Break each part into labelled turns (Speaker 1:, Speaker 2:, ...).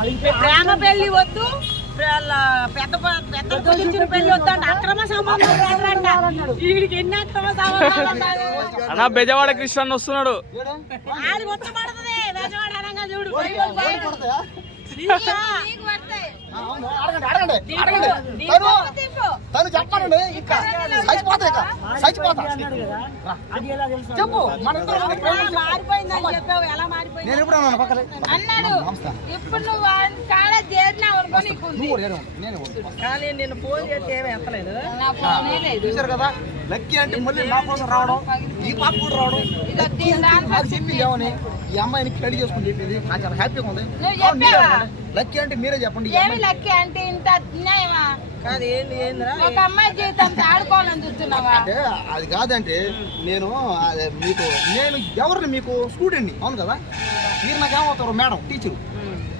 Speaker 1: అంటే
Speaker 2: ప్రేమ పెళ్ళి వద్దు పెద్ద పెద్ద పెళ్ళి వద్దు అంటే అక్రమ ఎన్ని అక్రమ సంబంధాలు
Speaker 3: బెజవాడ కృష్ణ వస్తున్నాడు
Speaker 2: బెజవాడ అనగా చూడు
Speaker 1: నేను నేను చూసారు కదా? లక్కీ అంటే మళ్ళీ నా కోసం రావడం ఈ పాప కూడా రావడం. ఏమని? ఈ అమ్మాయిని క్రెడిట్ చేసుకుని చెప్పింది. చాలా హ్యాపీగా ఉంది. లక్కీ అంటే మీరే చెప్పండి
Speaker 4: ఏమి లక్కీ అంటే ఇంత అన్యాయమా?
Speaker 2: కాదు ఏంది ఏందిరా?
Speaker 4: ఒక అమ్మాయి జీవితం ఆడుకోవాలని చూస్తున్నావా?
Speaker 1: అంటే అది కాదంటే నేను అదే మీకు నేను ఎవరిని మీకు స్టూడెంట్ని అవును కదా? మీరు నాకేమవుతారు మేడం టీచరు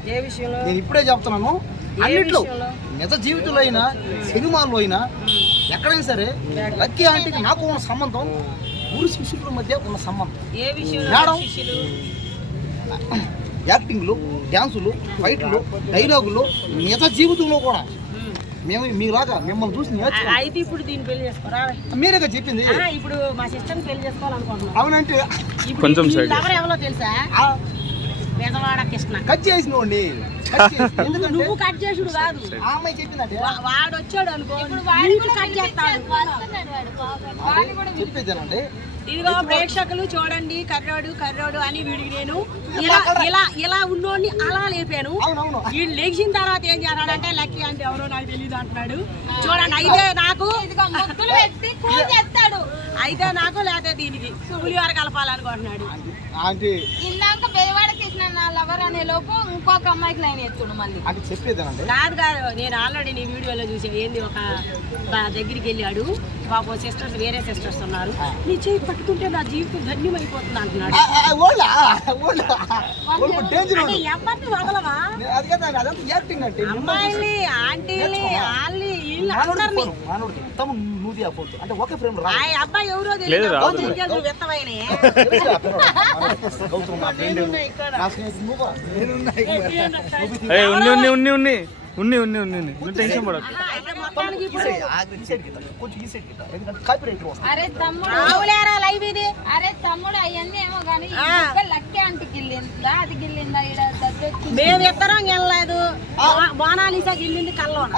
Speaker 2: ఏ విషయంలో?
Speaker 1: నేను ఇప్పుడే చెప్తున్నాను. అన్నిట్లో? నిజ జీవితంలో అయినా సినిమాల్లో అయినా ఎక్కడైనా సరే లక్కీ అంటే నాకు ఉన్న సంబంధం గురు శిష్యుల మధ్య ఉన్న సంబంధం.
Speaker 2: ఏ విషయంలో
Speaker 1: మేడం. యాక్టింగ్లు డ్యాన్సులు ఫైట్లు డైలాగులు నిజ జీవితంలో కూడా. మేము మీలాగా మిమ్మల్ని చూసి
Speaker 2: అయితే ఇప్పుడు దీన్ని పెళ్ళి చేసుకోరా?
Speaker 1: మీరేగా చెప్పింది?
Speaker 2: ఆ, ఇప్పుడు మా సిస్టర్ని పెళ్ళి చేసుకోవాలనుకుంటున్నాం.
Speaker 1: అవునంటే
Speaker 3: కొంచెం
Speaker 2: ఎవరో తెలుసా? కృష్ణ
Speaker 1: కట్ చేసినోండి కట్ చేసి. ఎందుకంటే
Speaker 2: నువ్వు కట్ చేసుడు కాదు.
Speaker 1: ఆ అమ్మాయి చెప్పిందంటే?
Speaker 2: వాడు వచ్చాడు అనుకో
Speaker 4: ఇప్పుడు వాడు
Speaker 2: కట్ చేస్తాడు.
Speaker 1: చెప్పేదేనండి
Speaker 2: ఇదిగో ప్రేక్షకులు చూడండి కర్రోడు కర్రోడు అని వీడికి నేను ఇలా ఇలా ఇలా ఉన్నోడిని అలా లేపాను. వీడు లేచిన తర్వాత ఏం చేస్తాడంటే లక్కీ అంటే ఎవరో నాకు తెలియదు అంటున్నాడు. చూడండి అయితే నాకు అయితే నాకు లేకపోతే దీనికి పులిహోర కలపాలనుకుంటున్నాడు.
Speaker 1: అంటే
Speaker 4: ఇందాక బెదవాడ కృష్ణ నా లవర్ అనే లోపు ఇంకొక అమ్మాయికి లైన్ ఎత్తుడు మళ్ళీ.
Speaker 1: అంటే చెప్పేదేనండి.
Speaker 2: కాదు కాదు నేను ఆల్రెడీ నీ వీడియోలో చూసా ఏంది ఒక దగ్గరికి వెళ్ళాడు. పాపం సిస్టర్స్ వేరే సిస్టర్స్ ఉన్నారు. నీ చేయి పట్టుకుంటే నా జీవితం ధన్యమైపోతుంది అంటున్నాడు.
Speaker 1: ఆ, ఆ, ఓళ్ళా ఓళ్ళా ఓళ్ళు డేంజర్
Speaker 2: అంటే ఎవరిని వదలవా? అమ్మాయిల్ని ఆంటీల్ని వాళ్ళని వీళ్ళు
Speaker 1: మూవీ ఆ ఫోటో అంటే ఒకే ఫ్రేమ్ రా
Speaker 3: ఉన్ని ఉన్ని ఉన్ని ఉన్ని. ఉన్ని టెన్షన్ పడకు.
Speaker 4: అరే తమ్ముడు అవన్నీ ఏమో కానీ లక్కే అంటు గిల్లిందా? అది గిల్లిందా
Speaker 2: మేము ఇద్దరం వెళ్ళలేదు. బోనాలిసా గిల్లింది కల్లోన.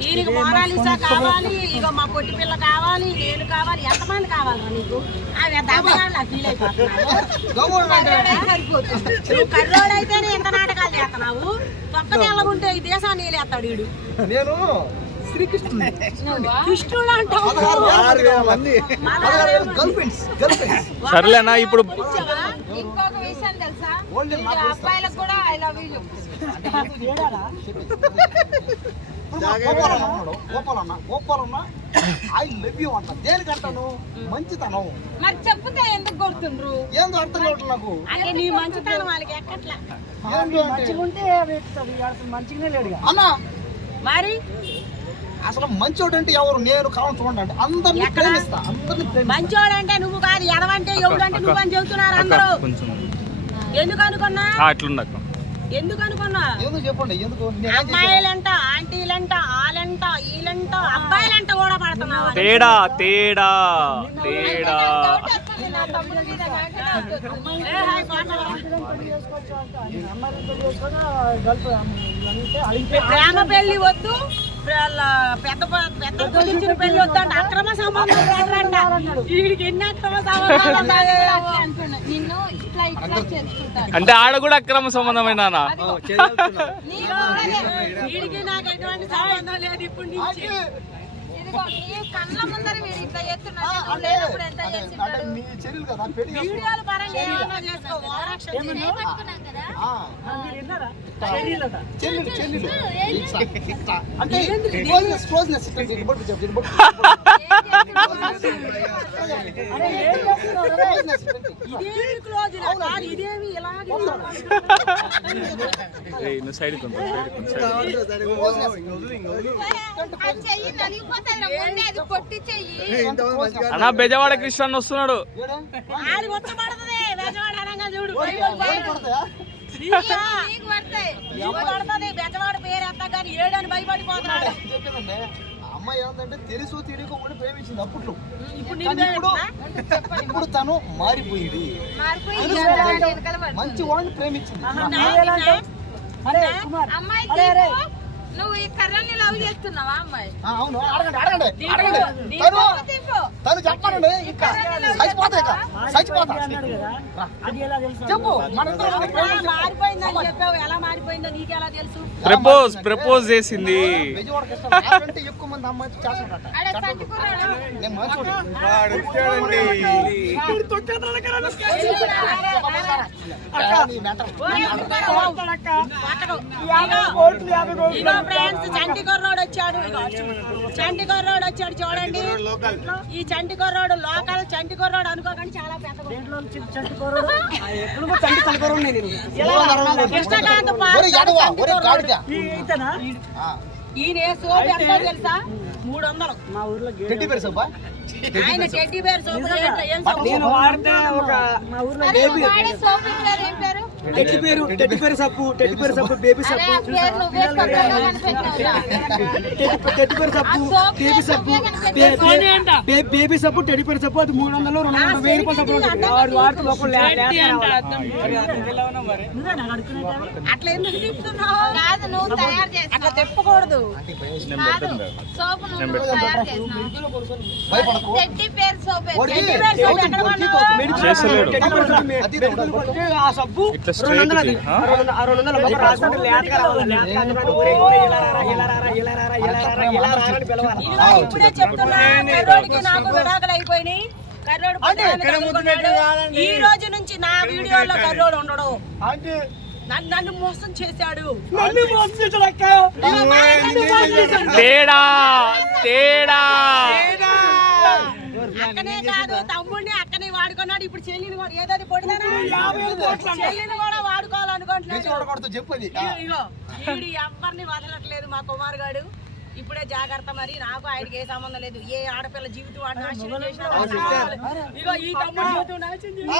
Speaker 2: దీనికి మోనాలిసా కావాలి ఇక మా పొట్టి పిల్ల కావాలి నేను కావాలి ఎంతమంది కావాలరా నీకు? అవి దెబ్బగా ఫీల్ అయిపోతున్నావు కర్రోడు అయితేనే ఇంత నాటకాలు చేస్తున్నావు? పక్క తెల్లగుంటే ఈ దేశాన్ని వేలేస్తాడు వీడు.
Speaker 1: నేను శ్రీకృష్ణుని.
Speaker 4: నువ్వా?
Speaker 2: కృష్ణుడు అంటావు
Speaker 3: సర్లేనా ఇప్పుడు
Speaker 4: ఇంకొక విషయం తెలుసా? అబ్బాయిలకు కూడా ఐ లవ్ యూ
Speaker 1: గోపాలన్న ఉన్నాడు గోపాలన్న గోపాలన్న ఐ లవ్ యూ అంట. దేనికంటాను మంచితనం.
Speaker 4: మరి చెప్పుతే ఎందుకు కొడుతుండ్రు?
Speaker 1: ఏందో అర్థం కావట్లేదు నాకు.
Speaker 2: అంటే నీ మంచితనం వాళ్ళకి ఎక్కట్లా?
Speaker 1: ఏందో అంటే? అన్న!
Speaker 2: మరి?
Speaker 1: అసలు మంచోడు అంటే ఎవరు? నేను కావాలి చూడండి అంటే అందరిని? ప్రేమిస్తా అందరిని ప్రేమిస్తా.
Speaker 2: మంచోడంటే నువ్వు కాదు ఎదవంటే ఎవడంటే నువ్వు అని చెబుతున్నారు అందరూ.
Speaker 3: కొంచెం.
Speaker 2: ఎందుకు అనుకున్నా?
Speaker 3: ఆ, అట్లుండక
Speaker 2: ఎందుకు అనుకున్నా?
Speaker 1: ఎందుకు చెప్పండి ఎందుకు?
Speaker 2: అమ్మాయిలంట ఆంటీలంట ఆలంట ఈలంట అబ్బాయిలంట కూడా పడుతున్నావు?
Speaker 3: తేడా తేడా తేడా.
Speaker 2: ప్రేమ పెళ్ళి వద్దు. పెద్ద పెళ్ళి అక్రమ సంబంధం. వీడికి ఎన్ని అక్రమ సంబంధాలు ఉన్నాయో ఏమో.
Speaker 4: అంటున్నా. నిన్ను ఇట్లా ఇట్లా చేసుకుంటాను
Speaker 3: అంటే ఆడ కూడా అక్రమ సంబంధమైన
Speaker 4: నీకు కూడా
Speaker 2: వీడికి నాకు ఎటువంటి సంబంధం లేదు ఇప్పుడు నుంచి
Speaker 1: మీ చర్యలు కదా చెల్లెలు. చెల్లెలు అంటే క్లోజ్నెస్ క్లోజ్నెస్ దీన్ని
Speaker 3: బట్టి. నువ్వు సైడ్ కొంత అన్న బెజవాడ కృష్ణ వస్తున్నాడు
Speaker 2: బెజవాడ అనగా చూడు
Speaker 4: నీకు పడతాయి
Speaker 2: నీకు బెజవాడ పేరు ఎంత కానీ ఏడని భయపడిపోతున్నాడు.
Speaker 1: చెప్పిందండి అమ్మాయి ఏంటంటే తెలుసు తెలియకుండా ప్రేమించింది అప్పట్లో.
Speaker 2: ఇప్పుడు
Speaker 1: కానీ ఇప్పుడు ఇప్పుడు తను మారిపోయింది. మంచి వాడిని ప్రేమించింది.
Speaker 4: అమ్మాయి నువ్వు ఈ కర్రని లవ్ చేస్తున్నావా అమ్మాయి?
Speaker 1: ఆ, అవును. అడగండి అడగండి అడగండి.
Speaker 2: నీకు-
Speaker 1: తను
Speaker 4: తీపు
Speaker 1: తను చెప్పానండి ఇంకా చచ్చిపోతా ఇక చచ్చిపోతా
Speaker 2: అన్నాడు కదా అది ఎలా తెలుసు?
Speaker 1: చెప్పు మన ఇద్దరం
Speaker 2: ఎలా మారిపోయిందని చెప్పావు ఎలా మారిపోయిందో నీకెలా తెలుసు?
Speaker 3: ప్రపోజ్ ప్రపోజ్ చేసింది.
Speaker 1: ఎక్కువ మంది అమ్మాయి నేను
Speaker 2: ఫ్రెండ్స్ చంటి కుర్రోడు వచ్చాడు. ఇగో చంటి కుర్రోడు వచ్చాడు చూడండి. ఈ చంటి కుర్రోడు లోకల్. చంటి కుర్రోడు అనుకోకండి చాలా పెద్ద కృష్ణకాంత్ ఈయన సోపు ఎంత తెలుసా? మూడు వందలు
Speaker 1: టెడ్డీ పేరు సబ్బా
Speaker 2: ఆయన టెడ్డీ బేర్ సోపు ఏం సోపు?
Speaker 4: నువ్వు వాడే సోప్ పేరు ఏం పేరు?
Speaker 5: టెడ్డి పేరు టెడ్డి పేరు సబ్బు టెడ్డి పేరు సబ్బు బేబీ సబ్బు.
Speaker 4: ఆ పేరు నువ్వు వేసుకుంటావు కనిపెట్టినావురా.
Speaker 5: టెడ్డి- టెడ్డి పేరు సబ్బు
Speaker 4: ఆ సోప్
Speaker 5: బేబీ
Speaker 4: పేరు
Speaker 5: సబ్బు
Speaker 4: సోపే కనిపెట్టావు.
Speaker 5: బే- బే- బేబీ సబ్బు టెడ్డి పేరు సబ్బు అది మూడు వందలు రెండు వందలు వెయ్యి రూపాయలు సబ్బు ఉంటుంది వాడు వాడుతూ లోపల లే- లేత రావాలి.
Speaker 2: అట్లా ఎందుకు తిప్పుతున్నావు?
Speaker 4: కాదు నువ్వు తయారు
Speaker 2: అట్లా
Speaker 4: చేస్తావు
Speaker 2: తిప్పకూడదు
Speaker 5: సబ్బు.
Speaker 3: ఇట్లా.
Speaker 2: ఈ రోజు నుంచి నా వీడియోలో కర్రోడు ఉండడు.
Speaker 1: అంటే
Speaker 2: నన్ను నన్ను మోసం చేశాడు.
Speaker 5: నన్ను మోసం చేశాడు అక్క.
Speaker 2: నన్ను మోసం చేశాడు.
Speaker 3: తేడా తేడా.
Speaker 2: వాడుకున్నాడు ఇప్పుడు చెల్లిని కూడా ఏదది పొడిదానా చెల్లిని కూడా వాడుకోవాలనుకుంటున్నాడు.
Speaker 1: బెజవాడ కొడుతూ చెప్పు అది.
Speaker 2: ఇగో, ఇగో వీడు ఎవరిని వదలట్లేదు మా కుమార్ గాడు. ఇప్పుడే జాగ్రత్త మరి నాకు ఆయనకి ఏ సంబంధం లేదు. ఏ ఆడపిల్ల జీవితం వాడు నాశనం చేసినా. ఇగో ఈ తమ్ముడు జీవితం నాశనం చేసినా.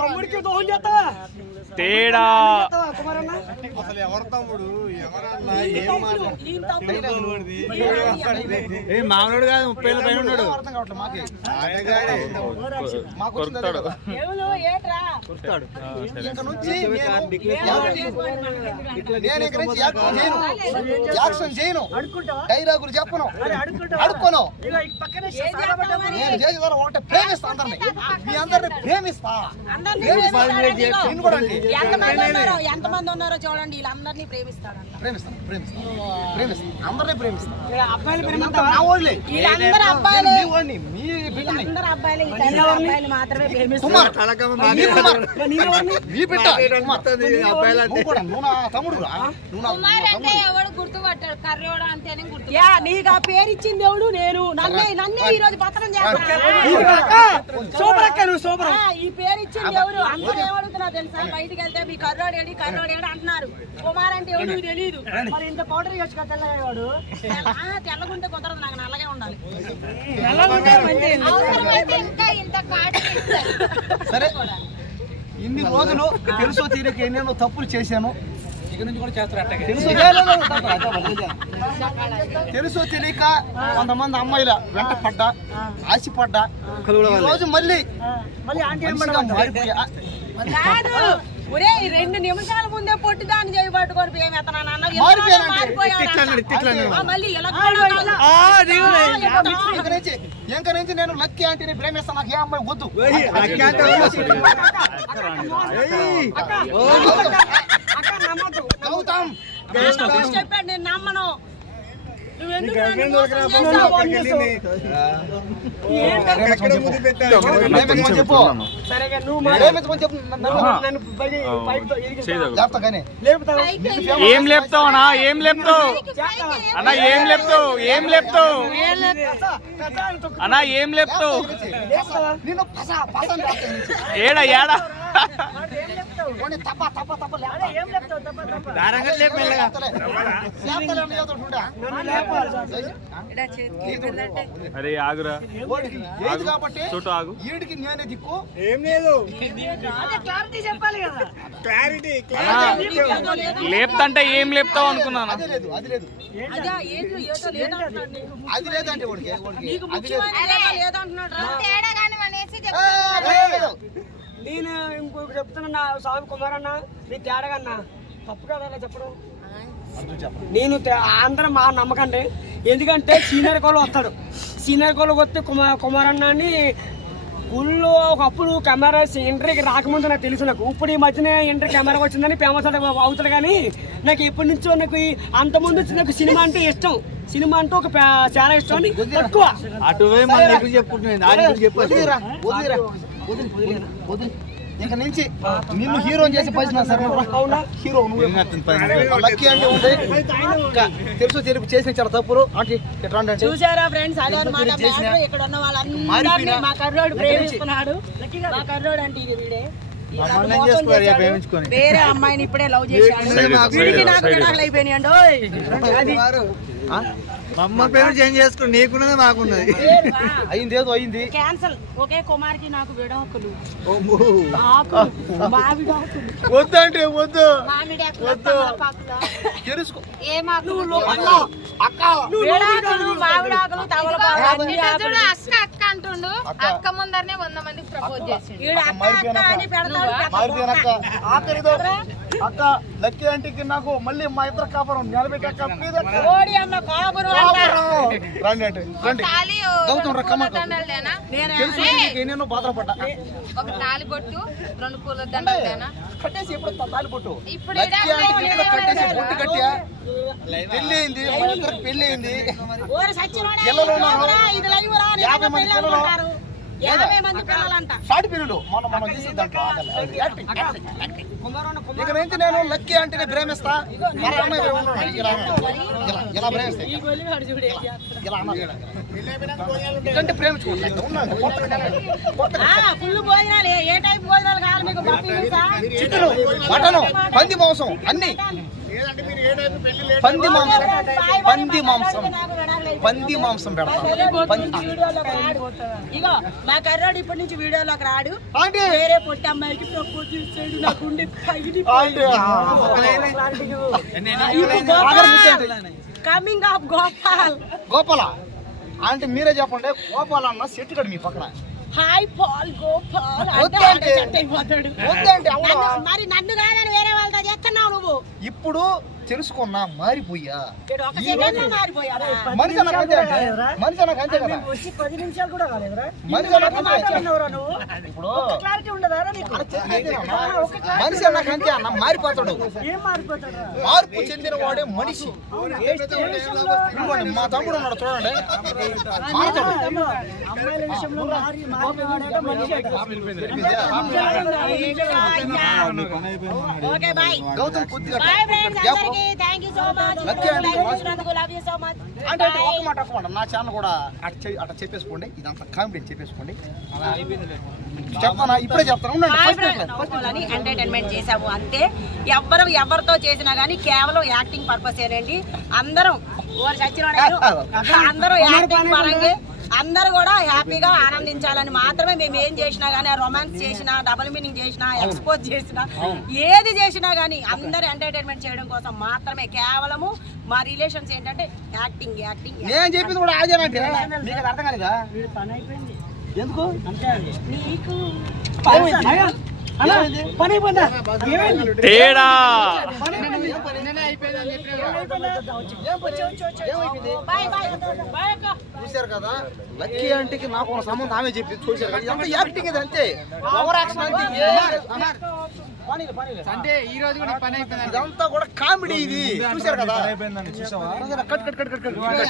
Speaker 5: తమ్ముడికి దోహం చేస్తావా
Speaker 3: తేడా.
Speaker 6: అసలు ఎవరు తమ్ముడు? ఏం కాదు ముప్పై ఏళ్ళ పైన ఉన్నాడు.
Speaker 3: కొరుకుతాడు
Speaker 1: నేను నుంచి యాక్షన్ చేయను. డైలాగులు చెప్పను. అడుక్కోను? నేను చేసే ద్వారా ఒకటే ప్రేమిస్తా అందరిని. మీ అందరిని ప్రేమిస్తా.
Speaker 2: ఎంతమంది ఉన్నారో చూడండి వీళ్ళందరినీ ప్రేమిస్తాడంట
Speaker 1: ప్రేమిస్తాను ప్రేమిస్తాను ప్రేమిస్తాను అందరినీ ప్రేమిస్తాను
Speaker 5: అబ్బాయిలు
Speaker 1: అంతా
Speaker 5: ప్రేమిస్తావా
Speaker 1: నా వాళ్ళే
Speaker 2: వీళ్ళందరూ అబ్బాయిలే
Speaker 1: మీ వాడిని మీ బిడ్డని
Speaker 2: వీళ్ళందరూ అబ్బాయిలే ఈ తల్లి అబ్బాయిలు మాత్రమే ప్రేమిస్తారు
Speaker 1: కుమార్
Speaker 6: కలకమ్మ
Speaker 1: మీ కుమార్
Speaker 5: నేనెవరిని
Speaker 1: మీ బిడ్డ కుమార్ నువ్వు కూడా నువ్వు నా తమ్ముడు నువ్వు
Speaker 4: అంటే ఎవడు గుర్తుపట్టాడు కర్రోడు అంటేనే గుర్తు
Speaker 2: యా నీకు ఆ పేరు ఇచ్చింది ఎవడు నేను నన్నే నన్నే ఈ రోజు పత్రం చేస్తాను
Speaker 5: సూపర్ అక్క నువ్వు సూపర్
Speaker 2: పేరు ఇచ్చింది ఎవరు? అందరూ ఏమడుగుతున్నా తెలుసా? బయటికి వెళ్తే మీ కర్రోడు ఏడి కర్రోడు ఏడు అంటున్నారు. కుమార్ అంటే ఎవడు తెలియదు
Speaker 5: మరి ఇంత పౌడర్ వేసుక తెల్లగాడు
Speaker 2: తెల్లగుంటే కుదరదు నాకు నల్లగే ఉండాలి.
Speaker 4: అవసరమైతే ఇంకా ఇంత కాటు ఇస్తారు.
Speaker 1: సరే. ఇన్ని రోజులు తెలుసో తీరక ఎన్నెన్నో తప్పులు చేశాను. తెలుసో తెలుసో తెలియక కొంతమంది అమ్మాయిల వెంట పడ్డా ఆశపడ్డా రోజు మళ్ళీ
Speaker 2: ఒరే రెండు నిమిషాల ముందే పొట్టి దాన్ని చేయి పట్టుకొని ఏమి ఎత్తనాను అన్న.
Speaker 1: ఇంక నుంచి ఇంక నుంచి నేను లక్కీ ఆంటీని ప్రేమిస్తాను నాకు ఏ అమ్మాయి వద్దు
Speaker 2: నాన్న చెప్పాడు నేను నమ్మను.
Speaker 3: ఏం లేపుతావు అన్నా? ఏం లేపుతావు? అన్నా ఏం లేపుతావు? ఏం లేపుతావు. అన్నా ఏం లేపుతావు. ఏడా ఏడా? అరే ఆగురా.
Speaker 1: కాబట్టి
Speaker 3: చోటు ఆగు.
Speaker 1: ఈడికి నేనే దిక్కు.
Speaker 6: ఏం లేదు.
Speaker 5: అదే క్లారిటీ చెప్పాలి కదా.
Speaker 6: క్లారిటీ
Speaker 3: లేపుతంటే ఏం లేపుతావు అనుకున్నాను.
Speaker 1: అదే లేదు అది లేదు.
Speaker 2: అదా
Speaker 1: లేదంటే
Speaker 5: నేను ఇంకొక చెప్తున్నా నా స్వామి కుమార్ అన్న నీ తేడాగన్నా తప్పు కదా అలా చెప్పడం? నేను అందరం మా నమ్మకండి. ఎందుకంటే సీనియర్ కోళ్ళు వస్తాడు. సీనియర్ కోళ్ళకి వస్తే కుమార్ కుమార్ అన్న అని ఊళ్ళో ఒకప్పుడు కెమెరా ఎంట్రీకి రాకముందు నాకు తెలుసు నాకు. ఇప్పుడు ఈ మధ్యన ఎంట్రీ కెమెరా వచ్చిందని ఫేమస్ అవుతాడు కానీ నాకు ఎప్పటి నుంచో నాకు అంతకుముందు వచ్చి నాకు సినిమా అంటే ఇష్టం. సినిమా అంటే ఒక చాలా ఇష్టం. అని తక్కువ.
Speaker 1: ఇక నుంచి నిన్ను హీరో చేసి పైసిన సరే
Speaker 5: అవునా?
Speaker 1: హీరో నువ్వు. లక్కీ అంటే ఉంది ఇంకా తెలుసు తెలుపు చేసిన చాలా తప్పులు. అంటే ఎట్లా అంటే.
Speaker 2: చూసారా ఫ్రెండ్స్? అదే
Speaker 1: చేసిన-
Speaker 2: మ్యాటర్ ఇక్కడ ఉన్న వాళ్ళందరినీ
Speaker 1: మారిపోయినా.
Speaker 2: మా కర్రోడు
Speaker 1: దగ్గర నుంచి.
Speaker 2: ప్రేమిస్తున్నాడు. మా కర్రోడు అంటే ఇది వీడే. వీడు
Speaker 6: మమ్మల్ని
Speaker 2: మోసం
Speaker 6: చేసుకోవాలి,
Speaker 2: చేశాడు.
Speaker 6: ప్రేమించుకొని.
Speaker 2: వేరే అమ్మాయిని ఇప్పుడే లవ్ చేశాడు. నాకు
Speaker 3: ఇవ్వు.
Speaker 2: విడాకులు అయిపోయినాయి అండోయ్.
Speaker 6: మా అమ్మ పేరు చేంజ్ చేసుకుని నీకున్నది మాకున్నది.
Speaker 1: అయింది ఏదో అయింది
Speaker 2: క్యాన్సల్. ఒకే కుమార్కి నాకు విడాకులు.
Speaker 1: వద్దు
Speaker 4: మామిడి ఆకుల, తమలపాకుల.
Speaker 1: తెలుసుకో? అక్క.
Speaker 4: అక్క అక్క అంటుండు. అక్క. ముందరనే వంద మందికి ప్రపోజ్ చేసిండు.
Speaker 2: వీడు అక్క
Speaker 1: లక్కీ ఆంటీకి నాకు మళ్ళీ మా ఇద్దరు కాపురం నిలబెట్టి
Speaker 2: అంటారు
Speaker 1: కాపురం. రండి అంటే రండి. గౌతమ్ రా, కమ్మ, కమ్మ.
Speaker 4: దండలదేనా
Speaker 2: నేను?
Speaker 1: తెలుసు నీకు ఎన్నెన్నో బాధలు పడ్డా.
Speaker 4: ఒక తాళి బొట్టు రెండు పూల
Speaker 1: కట్టేసి ఎప్పుడు తాలి పొట్టు
Speaker 4: ఇప్పుడు
Speaker 1: కట్టేసి బొట్టు కట్టా పెళ్ళి అయింది పెళ్ళి అయింది యాభై మంది
Speaker 2: పిల్లలు. యాభై మంది పిల్లలంట.
Speaker 1: షార్ట్ పీరియడ్ మనం మనం దాంట్లో. ఇక నుంచి నేను లక్కీ ఆంటీని ప్రేమిస్తా. మరి అమ్మాయి. ఇలా ప్రేమిస్తా.
Speaker 2: ఏం.
Speaker 1: ఇలా ఇకంటే
Speaker 2: ఫుల్ భోజనాలు. టైప్ భోజనాలు కావాలి మీకు?
Speaker 1: చికెను మటను పంది మాంసం అన్ని. పంది మాంసం. పంది మాంసం. పంది మాంసం పెడతాం పంది.
Speaker 2: వీడియోలోకి రాడు. ఇగో మా కర్రాడు ఇప్పటి నుంచి వీడియోలోకి రాడు.
Speaker 1: ఆంటీ!
Speaker 2: వేరే పొట్టి అమ్మాయికి ప్రపోజ్ చేసాడు నా గుండె పగిలి
Speaker 1: aunty!
Speaker 2: Coming of Gopal
Speaker 1: Gopala. Aunty మీరే చెప్పండి గోపాల అన్న సెట్ కడు మీ పక్కన.
Speaker 2: హాయ్ పాల్ గోపాల్. అంటే మరి నన్ను కాదని వేరే వాళ్ళతో చేస్తున్నావు నువ్వు
Speaker 1: ఇప్పుడు తెలుసుకున్నా మారిపోయా. మనిషి మనిషి అన్నకు అంతే కదా.
Speaker 5: వచ్చి పది నిమిషాలు కూడా కాలేదురా.
Speaker 1: మనిషి అన్నకు అంతే
Speaker 5: మాట్లాడినవరా నువ్వు?
Speaker 1: ఇప్పుడు
Speaker 5: క్లారిటీ ఉండదా నీకు?
Speaker 1: అలా చెప్పేది అన్న. మనిషి అన్నకు అంతే అన్న మారిపోతాడు.
Speaker 5: ఏం మారిపోతాడు
Speaker 1: మార్పు చెందిన వాడే మనిషి మా తమ్ముడు ఉన్నాడు చూడండి.
Speaker 2: Okay bye.
Speaker 1: గౌతమ్ కొద్దిగా అంటే ఒక్క మాట నా ఛానల్ కూడా అట చె- అట చెప్పేసుకోండి ఇదంతా కామెడీ అని చెప్పేసుకోండి. చెప్తానా ఇప్పుడే చెప్తాను ఉండండి.
Speaker 2: ఎంటర్టైన్మెంట్ చేసాము అంతే. ఎవ్వరు ఎవరితో చేసినా కానీ కేవలం యాక్టింగ్ పర్పస్ ఏనండి. అందరం? అందరూ యాక్టింగ్ పరంగా అందరూ కూడా హ్యాపీగా ఆనందించాలని మాత్రమే మేము ఏం చేసినా కానీ రొమాన్స్ చేసినా డబుల్ మీనింగ్ చేసినా ఎక్స్పోజ్ చేసినా ఏది చేసినా కానీ అందరూ ఎంటర్టైన్మెంట్ చేయడం కోసం మాత్రమే కేవలము మా రిలేషన్స్ ఏంటంటే యాక్టింగ్ యాక్టింగ్
Speaker 1: నేను చెప్పింది కూడా అదేనంటే మీకు అది అర్థం కాలేదా?
Speaker 5: వీడి పని అయిపోయింది.
Speaker 1: ఎందుకు?
Speaker 5: అంతే అండి.
Speaker 3: తేడా.
Speaker 1: చూశారు కదా? లక్కీ ఆంటీకి నాకు ఉన్న సంబంధం ఆమె చెప్పి చూశారు కదా. ఇదంతా యాక్టింగ్ ఇది అంతే? ఓవర్ యాక్షన్ అంతే.
Speaker 6: అంటే ఈ రోజు కూడా పని అయిపోయింది
Speaker 1: ఇదంతా కూడా కామెడీ ఇది. చూశారు కదా?
Speaker 6: అయిపోయిందండి చూసావా?
Speaker 1: Cut cut cut cut cut.